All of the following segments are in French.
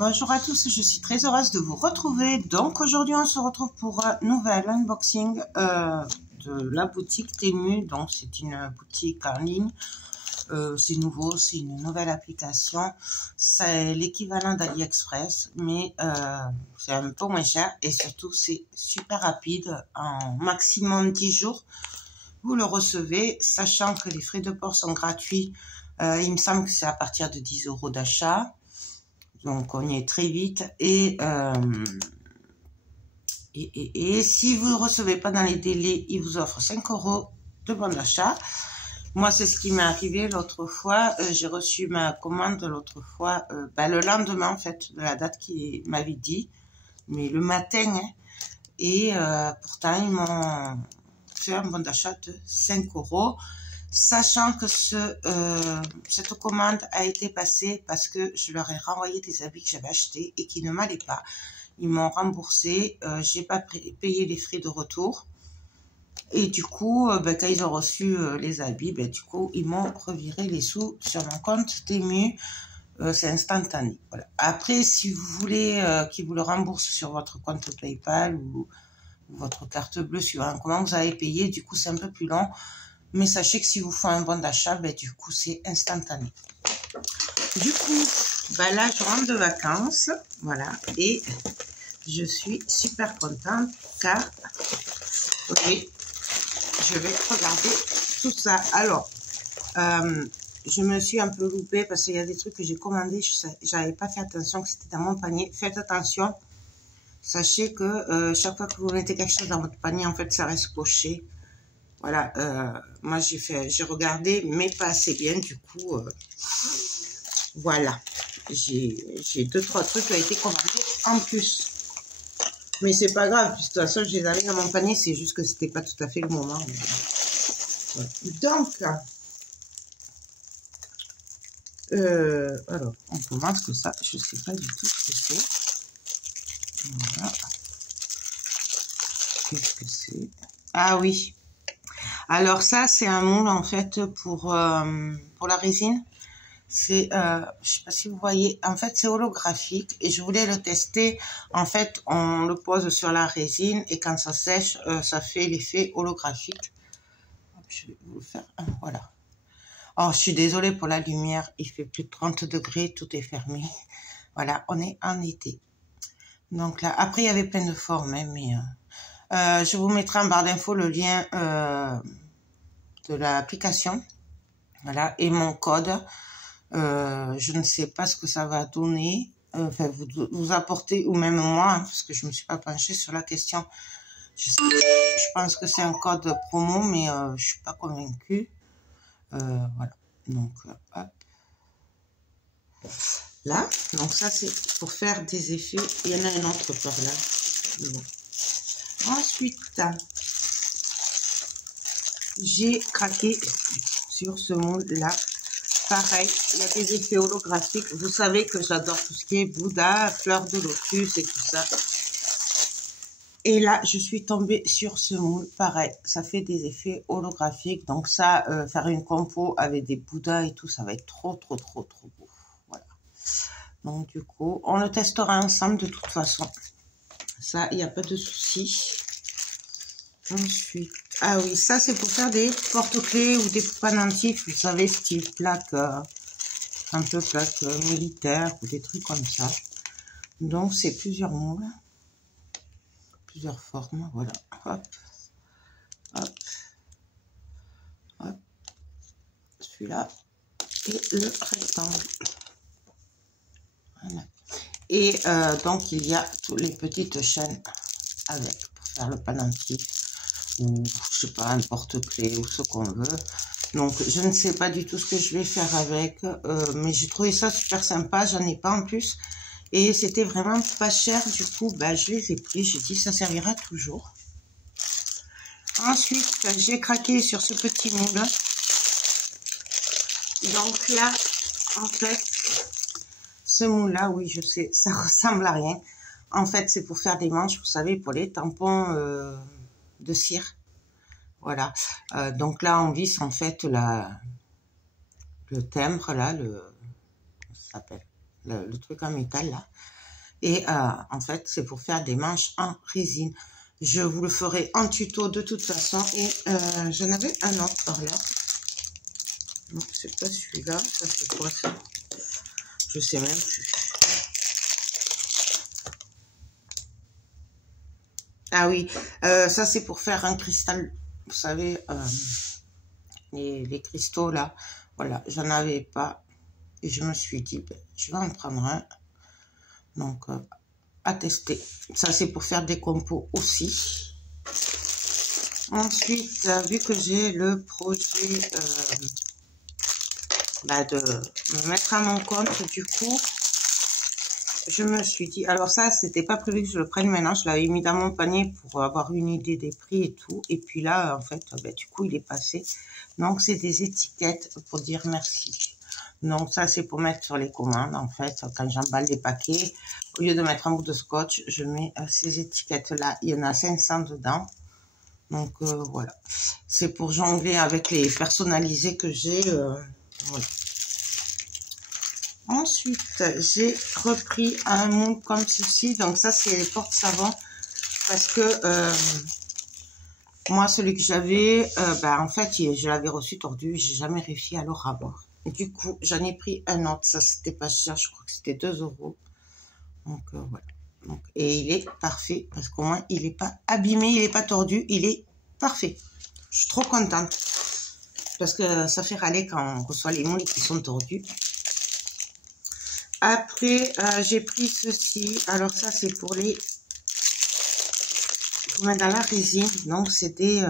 Bonjour à tous, je suis très heureuse de vous retrouver. Donc aujourd'hui on se retrouve pour un nouvel unboxing de la boutique Temu. Donc c'est une boutique en ligne, c'est nouveau, c'est une nouvelle application. C'est l'équivalent d'AliExpress, mais c'est un peu moins cher et surtout c'est super rapide. En maximum 10 jours, vous le recevez, sachant que les frais de port sont gratuits. Il me semble que c'est à partir de 10 € d'achat. Donc, on y est très vite. Et si vous ne recevez pas dans les délais, il vous offre 5 € de bon d'achat. Moi, c'est ce qui m'est arrivé l'autre fois. J'ai reçu ma commande l'autre fois, le lendemain, en fait, de la date qu'il m'avait dit. Mais le matin, hein, et pourtant, ils m'ont fait un bon d'achat de 5 €. Sachant que cette commande a été passée parce que je leur ai renvoyé des habits que j'avais achetés et qui ne m'allaient pas. Ils m'ont remboursé, j'ai pas payé les frais de retour. Et du coup, quand ils ont reçu les habits, du coup, ils m'ont reviré les sous sur mon compte Temu. C'est instantané. Voilà. Après, si vous voulez qu'ils vous le remboursent sur votre compte PayPal ou votre carte bleue, suivant comment vous avez payé, du coup, c'est un peu plus long. Mais sachez que si vous faites un bon d'achat, du coup, c'est instantané. Du coup, là, je rentre de vacances. Voilà. Et je suis super contente car, oui, je vais regarder tout ça. Alors, je me suis un peu loupée parce qu'il y a des trucs que j'ai commandés. Je n'avais pas fait attention que c'était dans mon panier. Faites attention. Sachez que chaque fois que vous mettez quelque chose dans votre panier, en fait, ça reste coché. Voilà, moi j'ai regardé, mais pas assez bien, du coup, voilà. J'ai 2-3 trucs qui ont été commandés en plus. Mais c'est pas grave, de toute façon, je les avais dans mon panier, c'est juste que c'était pas tout à fait le moment. Voilà. Donc, alors, on commence que ça, je sais pas du tout ce que c'est. Voilà. Qu'est-ce que c'est? Ah oui. Alors ça, c'est un moule en fait pour la résine. C'est, je sais pas si vous voyez, en fait c'est holographique et je voulais le tester. En fait, on le pose sur la résine et quand ça sèche, ça fait l'effet holographique. Je vais vous le faire, voilà. Oh, je suis désolée pour la lumière, il fait plus de 30 degrés, tout est fermé. Voilà, on est en été. Donc là, après il y avait plein de formes, hein, mais je vous mettrai en barre d'infos le lien de l'application, voilà, et mon code. Je ne sais pas ce que ça va donner, enfin vous apporter, ou même moi, hein, parce que je me suis pas penchée sur la question. Je pense que c'est un code promo, mais je suis pas convaincue. Voilà, donc hop. Là, donc ça c'est pour faire des effets. Il y en a un autre par là. Bon. Ensuite, j'ai craqué sur ce moule là. Pareil, il y a des effets holographiques. Vous savez que j'adore tout ce qui est Bouddha, fleurs de lotus et tout ça. Et là, je suis tombée sur ce moule. Pareil, ça fait des effets holographiques. Donc ça, faire une compo avec des Bouddhas et tout, ça va être trop beau. Voilà. Donc du coup, on le testera ensemble de toute façon. Ça, il n'y a pas de souci. Ensuite, ah oui, ça c'est pour faire des porte-clés ou des pendentifs, vous savez, style plaque, un peu plaque militaire ou des trucs comme ça. Donc c'est plusieurs moules, plusieurs formes, voilà. Hop, hop, hop, celui-là et le rectangle. Voilà. Et donc il y a toutes les petites chaînes avec pour faire le pendentif. Ou je sais pas, un porte-clés ou ce qu'on veut. Donc je ne sais pas du tout ce que je vais faire avec, mais j'ai trouvé ça super sympa, j'en ai pas en plus et c'était vraiment pas cher, du coup je les ai pris, j'ai dit ça servira toujours. Ensuite j'ai craqué sur ce petit moule. Donc là en fait ce moule là, oui je sais, ça ressemble à rien. En fait c'est pour faire des manches, vous savez, pour les tampons de cire. Voilà, donc là on visse en fait le timbre là, ça s'appelle le truc en métal là. Et en fait, c'est pour faire des manches en résine. Je vous le ferai en tuto de toute façon. Et j'en avais un autre par là. Non, c'est pas celui-là. Ça, c'est quoi ça? Je sais même plus. Ah oui, ça c'est pour faire un cristal. Vous savez, les cristaux là. Voilà, j'en avais pas. Et je me suis dit, ben, je vais en prendre un. Donc, à tester. Ça, c'est pour faire des compos aussi. Ensuite, vu que j'ai le projet de me mettre à mon compte, du coup, je me suis dit... Alors ça, c'était pas prévu que je le prenne maintenant. Je l'avais mis dans mon panier pour avoir une idée des prix et tout. Et puis là, en fait, ben, du coup, il est passé. Donc, c'est des étiquettes pour dire merci. Donc ça, c'est pour mettre sur les commandes, en fait. Quand j'emballe les paquets, au lieu de mettre un bout de scotch, je mets ces étiquettes-là. Il y en a 500 dedans. Donc voilà. C'est pour jongler avec les personnalisés que j'ai. Voilà. Ensuite, j'ai repris un moule comme ceci. Donc ça, c'est les porte-savons. Parce que moi, celui que j'avais, en fait, je l'avais reçu tordu. J'ai jamais réussi à le ravoir. Du coup, j'en ai pris un autre. Ça, c'était pas cher. Je crois que c'était 2 €. Donc, voilà. Donc, et il est parfait. Parce qu'au moins, il n'est pas abîmé. Il n'est pas tordu. Il est parfait. Je suis trop contente. Parce que ça fait râler quand on reçoit les moules qui sont tordus. Après, j'ai pris ceci. Alors, ça, c'est pour les... Pour mettre dans la résine. Donc, c'est des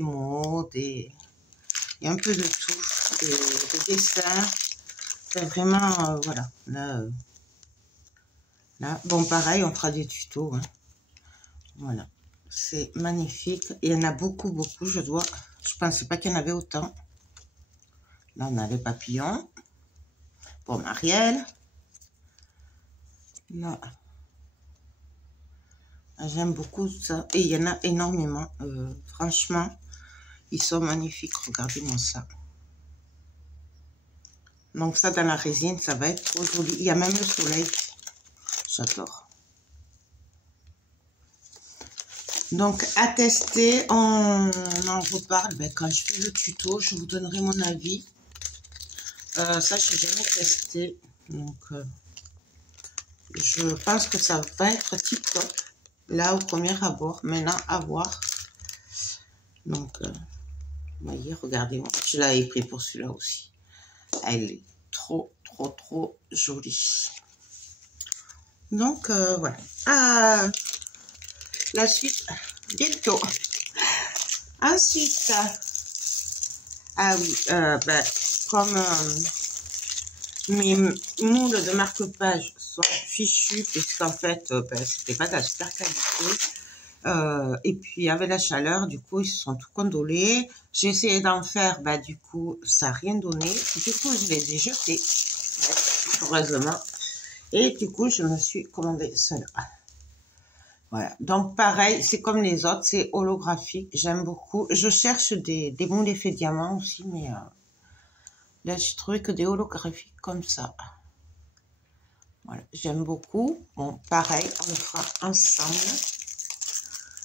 mots, Il y a un peu de tout. Des dessins. C'est vraiment, voilà. Là, bon, pareil, on fera des tutos. Hein. Voilà. C'est magnifique. Il y en a beaucoup, beaucoup. Je pensais pas qu'il y en avait autant. Là, on a les papillons. Pour Marielle. Là. J'aime beaucoup ça. Et il y en a énormément. Franchement, ils sont magnifiques. Regardez-moi ça. Donc ça, dans la résine, ça va être trop joli. Il y a même le soleil. J'adore. Donc, à tester, on en reparle. Ben, quand je fais le tuto, je vous donnerai mon avis. Ça, je n'ai jamais testé. Donc, je pense que ça va être tip-top. Là, au premier abord. Maintenant, à voir. Donc, vous voyez, regardez-moi. Je l'avais pris pour celui-là aussi. Elle est trop, trop, trop jolie. Donc, voilà. La suite, bientôt. Ensuite, ah oui, comme mes moules de marque-page sont fichus, puisqu'en fait, c'était pas de la super qualité. Et puis, avec la chaleur, du coup, ils se sont tout condolés. J'ai essayé d'en faire, du coup, ça n'a rien donné. Du coup, je les ai jetés, heureusement. Et du coup, je me suis commandé cela. Voilà. Donc, pareil, c'est comme les autres, c'est holographique. J'aime beaucoup. Je cherche des moules effet diamant aussi, mais là, je trouvais que des holographiques comme ça. Voilà, j'aime beaucoup. Bon, pareil, on le fera ensemble.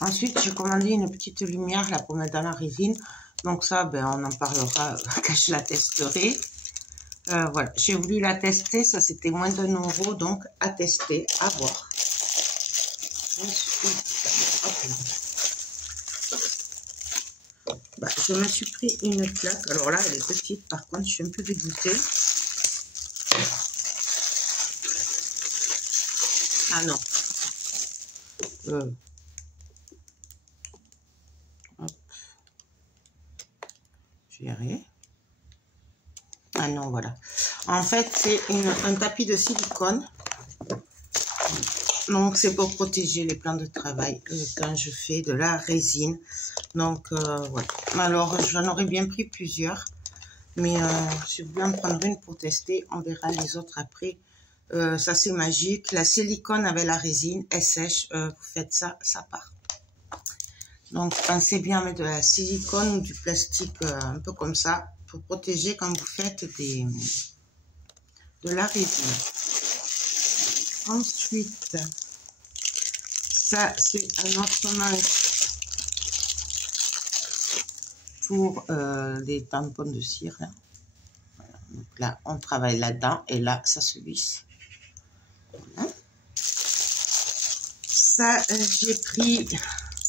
Ensuite, j'ai commandé une petite lumière là pour mettre dans la résine. Donc ça, on en parlera quand je la testerai. Voilà, j'ai voulu la tester, ça c'était moins d'1 €, donc à tester, à voir. Je me suis pris une claque. Alors là, elle est petite, par contre, je suis un peu dégoûtée. Ah non. Hop. J'y arrive. Ah non, voilà. En fait, c'est un tapis de silicone. Donc, c'est pour protéger les plans de travail quand je fais de la résine. Donc, voilà. Alors, j'en aurais bien pris plusieurs. Mais si vous voulez en prendre une pour tester, on verra les autres après. Ça, c'est magique. La silicone avec la résine, elle sèche. Vous faites ça, ça part. Donc, pensez bien à mettre de la silicone ou du plastique un peu comme ça pour protéger quand vous faites de la résine. Ensuite, ça c'est un autre manche pour les tampons de cire. Là. Voilà. Donc là, on travaille là-dedans et là, ça se visse. Voilà. Ça, j'ai pris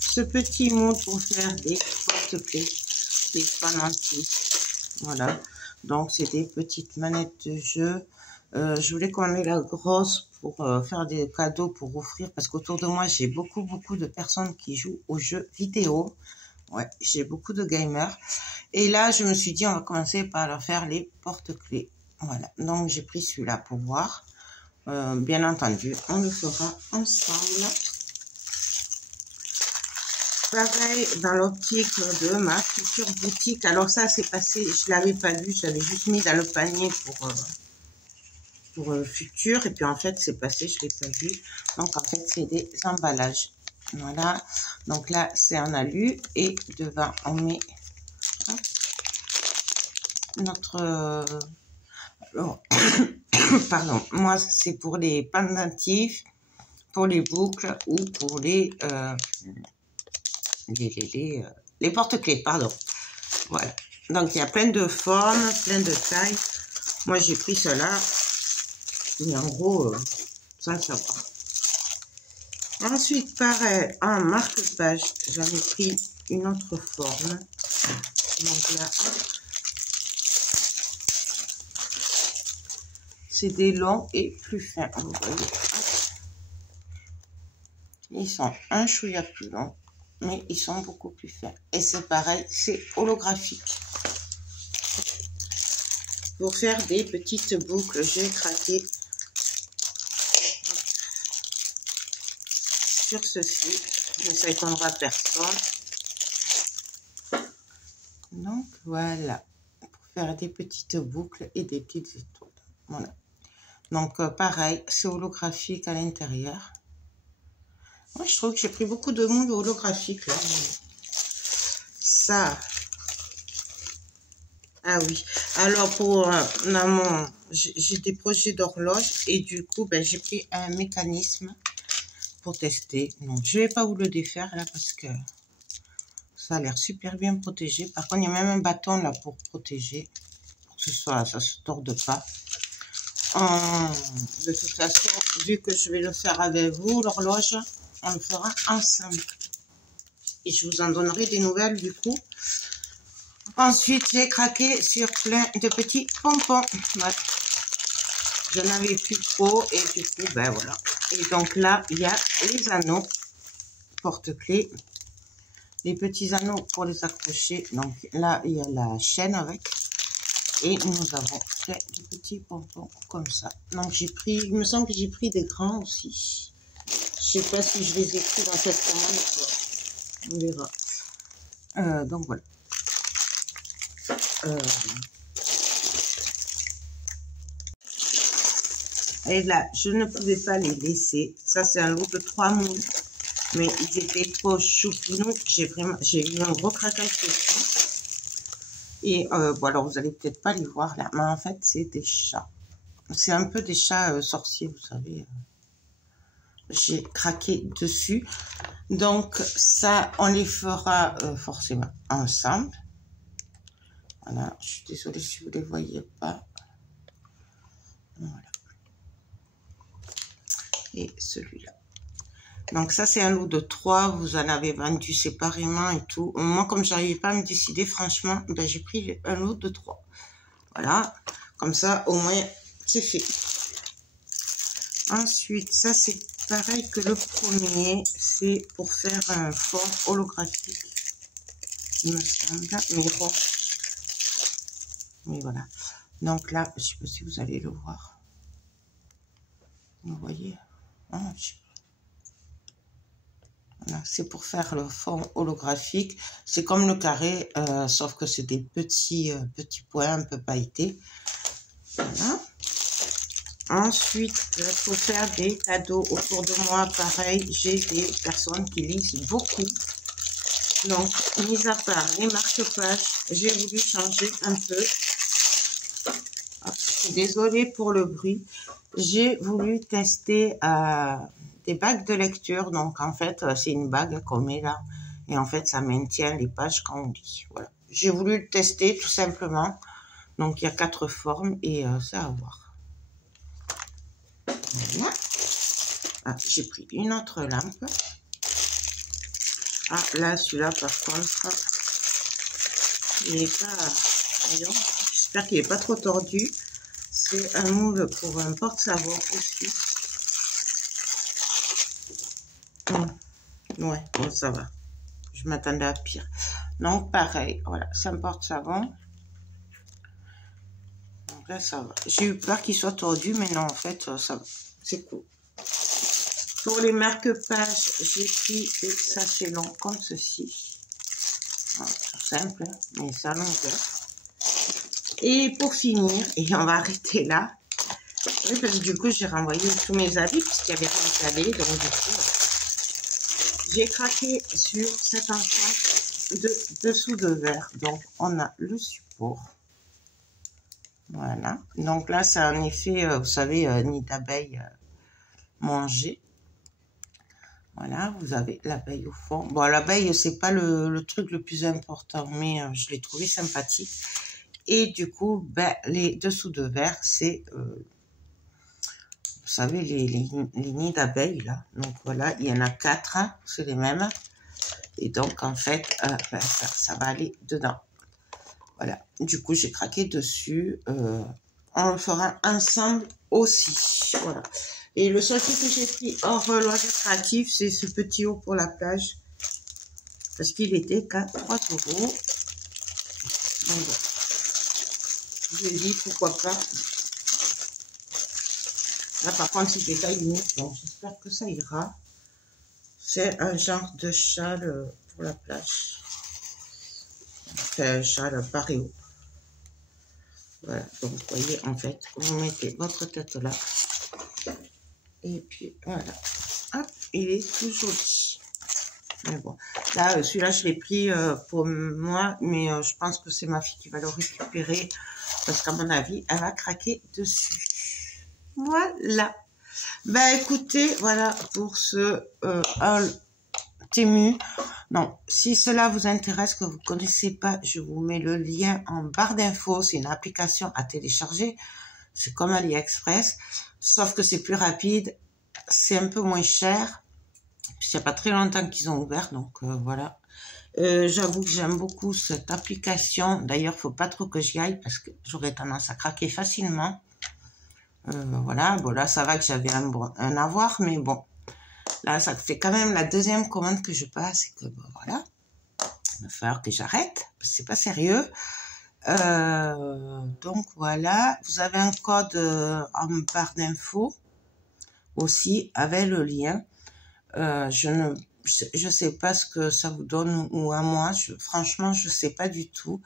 ce petit moule pour faire des porte-clés, des pendentifs. Voilà. Donc, c'est des petites manettes de jeu. Je voulais qu'on ait la grosse pour faire des cadeaux pour offrir parce qu'autour de moi, j'ai beaucoup de personnes qui jouent aux jeux vidéo. Ouais, j'ai beaucoup de gamers. Et là, je me suis dit, on va commencer par leur faire les porte-clés. Voilà. Donc, j'ai pris celui-là pour voir. Bien entendu, on le fera ensemble. Pareil, dans l'optique de ma future boutique. Alors ça, c'est passé, je l'avais pas vu, je l'avais juste mis dans le panier pour futur. Et puis en fait, c'est passé, je l'ai pas vu. Donc en fait, c'est des emballages. Voilà. Donc là, c'est en alu. Et devant, on met notre... pardon, moi, c'est pour les pendentifs, pour les boucles ou pour les porte-clés, pardon. Voilà. Donc, il y a plein de formes, plein de tailles. Moi, j'ai pris cela. Mais en gros, sans le savoir. Ensuite, pareil, en marque-page, j'en ai pris une autre forme. Donc là, c'est des longs et plus fins. Vous voyez. Ils sont un chouïa plus longs. Mais ils sont beaucoup plus fins. Et c'est pareil, c'est holographique. Pour faire des petites boucles, j'ai craqué sur ceci. Mais ça étonnera personne. Donc voilà. Pour faire des petites boucles et des petites étoiles. Voilà. Donc pareil, c'est holographique à l'intérieur. Moi, je trouve que j'ai pris beaucoup de moules holographiques là. Ça. Ah oui. Alors pour j'ai des projets d'horloge et du coup, ben, j'ai pris un mécanisme pour tester. Donc je vais pas vous le défaire là parce que ça a l'air super bien protégé. Par contre, il y a même un bâton là pour protéger, pour que ça se torde pas. De toute façon, vu que je vais le faire avec vous, l'horloge, on le fera ensemble. Et je vous en donnerai des nouvelles du coup. Ensuite, j'ai craqué sur plein de petits pompons. Voilà. Je n'avais plus trop et du coup, ben voilà. Et donc là, il y a les anneaux porte-clés. Les petits anneaux pour les accrocher. Donc là, il y a la chaîne avec. Et nous avons fait des petits pompons comme ça. Donc j'ai pris, il me semble que j'ai pris des grands aussi. Je sais pas si je les ai pris dans cette commande. On verra. Donc voilà. Et là, je ne pouvais pas les laisser. Ça, c'est un lot de 3 moules. Mais ils étaient trop choupinous. J'ai eu un gros craquage dessus. Et bon, alors vous allez peut-être pas les voir là. Mais en fait, c'est des chats. C'est un peu des chats sorciers, vous savez. J'ai craqué dessus. Donc, ça, on les fera forcément ensemble. Voilà, je suis désolée si vous ne les voyez pas. Voilà. Et celui-là. Donc ça, c'est un lot de 3. Vous en avez vendu séparément et tout. Moi, comme je n'arrivais pas à me décider, franchement, ben, j'ai pris un lot de 3. Voilà. Comme ça, au moins, c'est fait. Ensuite, ça, c'est pareil que le premier. C'est pour faire un fond holographique. Il me semble. Mais bon. Mais voilà. Donc là, je ne sais pas si vous allez le voir. Vous voyez? Ah, je sais pas. Voilà, c'est pour faire le fond holographique. C'est comme le carré, sauf que c'est des petits points un peu pailletés. Voilà. Ensuite, pour faire des cadeaux autour de moi, pareil, j'ai des personnes qui lisent beaucoup. Donc, mis à part les marque-pages, j'ai voulu changer un peu. Hop, Désolée pour le bruit. J'ai voulu tester des bagues de lecture. Donc, en fait, c'est une bague qu'on met là. Et en fait, ça maintient les pages quand on lit. Voilà. J'ai voulu le tester tout simplement. Donc, il y a 4 formes et c'est à voir. Voilà. Ah, j'ai pris une autre lampe. Ah, là, celui-là, par contre, il n'est pas... Voyons, j'espère qu'il n'est pas trop tordu. C'est un moule pour un porte-savon aussi. Ouais, bon, ça va. Je m'attendais à pire. Donc, pareil, voilà, c'est un porte-savon. Donc là, ça va. J'ai eu peur qu'il soit tordu, mais non, en fait, ça va. C'est cool. Pour les marque-pages, j'ai pris des sachets longs comme ceci. Voilà, tout simple, hein, mais ça longueur. Et pour finir, et on va arrêter là, oui, parce que du coup, j'ai renvoyé tous mes habits, puisqu'il y avait rien à laver, donc du coup, j'ai craqué sur cet ensemble de dessous de verre. Donc, on a le support. Voilà. Donc là, c'est un effet, vous savez, nid d'abeille mangé. Voilà, vous avez l'abeille au fond. Bon, l'abeille, c'est pas le truc le plus important, mais je l'ai trouvé sympathique. Et du coup, ben, les dessous de verre, c'est, vous savez, les nids d'abeilles, là. Donc voilà, il y en a 4, hein, c'est les mêmes. Et donc, en fait, ben, ça va aller dedans. Voilà, du coup, j'ai craqué dessus. On le fera ensemble aussi. Voilà. Et le seul truc que j'ai pris hors loisirs créatifs, c'est ce petit haut pour la plage. Parce qu'il était qu'à 3 €. Donc, bon. J'ai dit pourquoi pas. Là, par contre, c'était taille unique. Donc, j'espère que ça ira. C'est un genre de châle pour la plage. Enfin, un châle paréo. Voilà. Donc, vous voyez, en fait, vous mettez votre tête là. Et puis, voilà. Hop, il est tout joli. Mais bon, là, celui-là, je l'ai pris pour moi. Mais je pense que c'est ma fille qui va le récupérer. Parce qu'à mon avis, elle va craquer dessus. Voilà. Ben, écoutez, voilà pour ce haul Temu. Donc, si cela vous intéresse, que vous ne connaissez pas, je vous mets le lien en barre d'infos. C'est une application à télécharger. C'est comme AliExpress. Sauf que c'est plus rapide. C'est un peu moins cher. Puis, il n'y a pas très longtemps qu'ils ont ouvert. Donc, voilà. J'avoue que j'aime beaucoup cette application. D'ailleurs, il ne faut pas trop que j'y aille parce que j'aurais tendance à craquer facilement. Voilà, bon là ça va que j'avais un avoir, mais bon, là ça fait quand même la deuxième commande que je passe et que bon, voilà, il va falloir que j'arrête, c'est pas sérieux. Donc voilà, vous avez un code en barre d'infos aussi avec le lien. Je sais pas ce que ça vous donne ou à moi, franchement je sais pas du tout.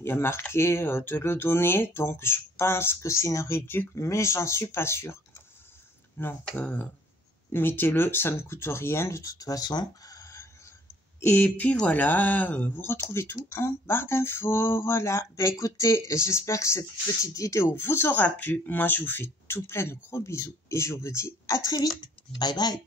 Il y a marqué de le donner, donc je pense que c'est une réduction, mais j'en suis pas sûre. Donc, mettez-le, ça ne coûte rien de toute façon. Et puis voilà, vous retrouvez tout en barre d'infos. Voilà. Ben écoutez, j'espère que cette petite vidéo vous aura plu. Moi, je vous fais tout plein de gros bisous et je vous dis à très vite. Bye bye.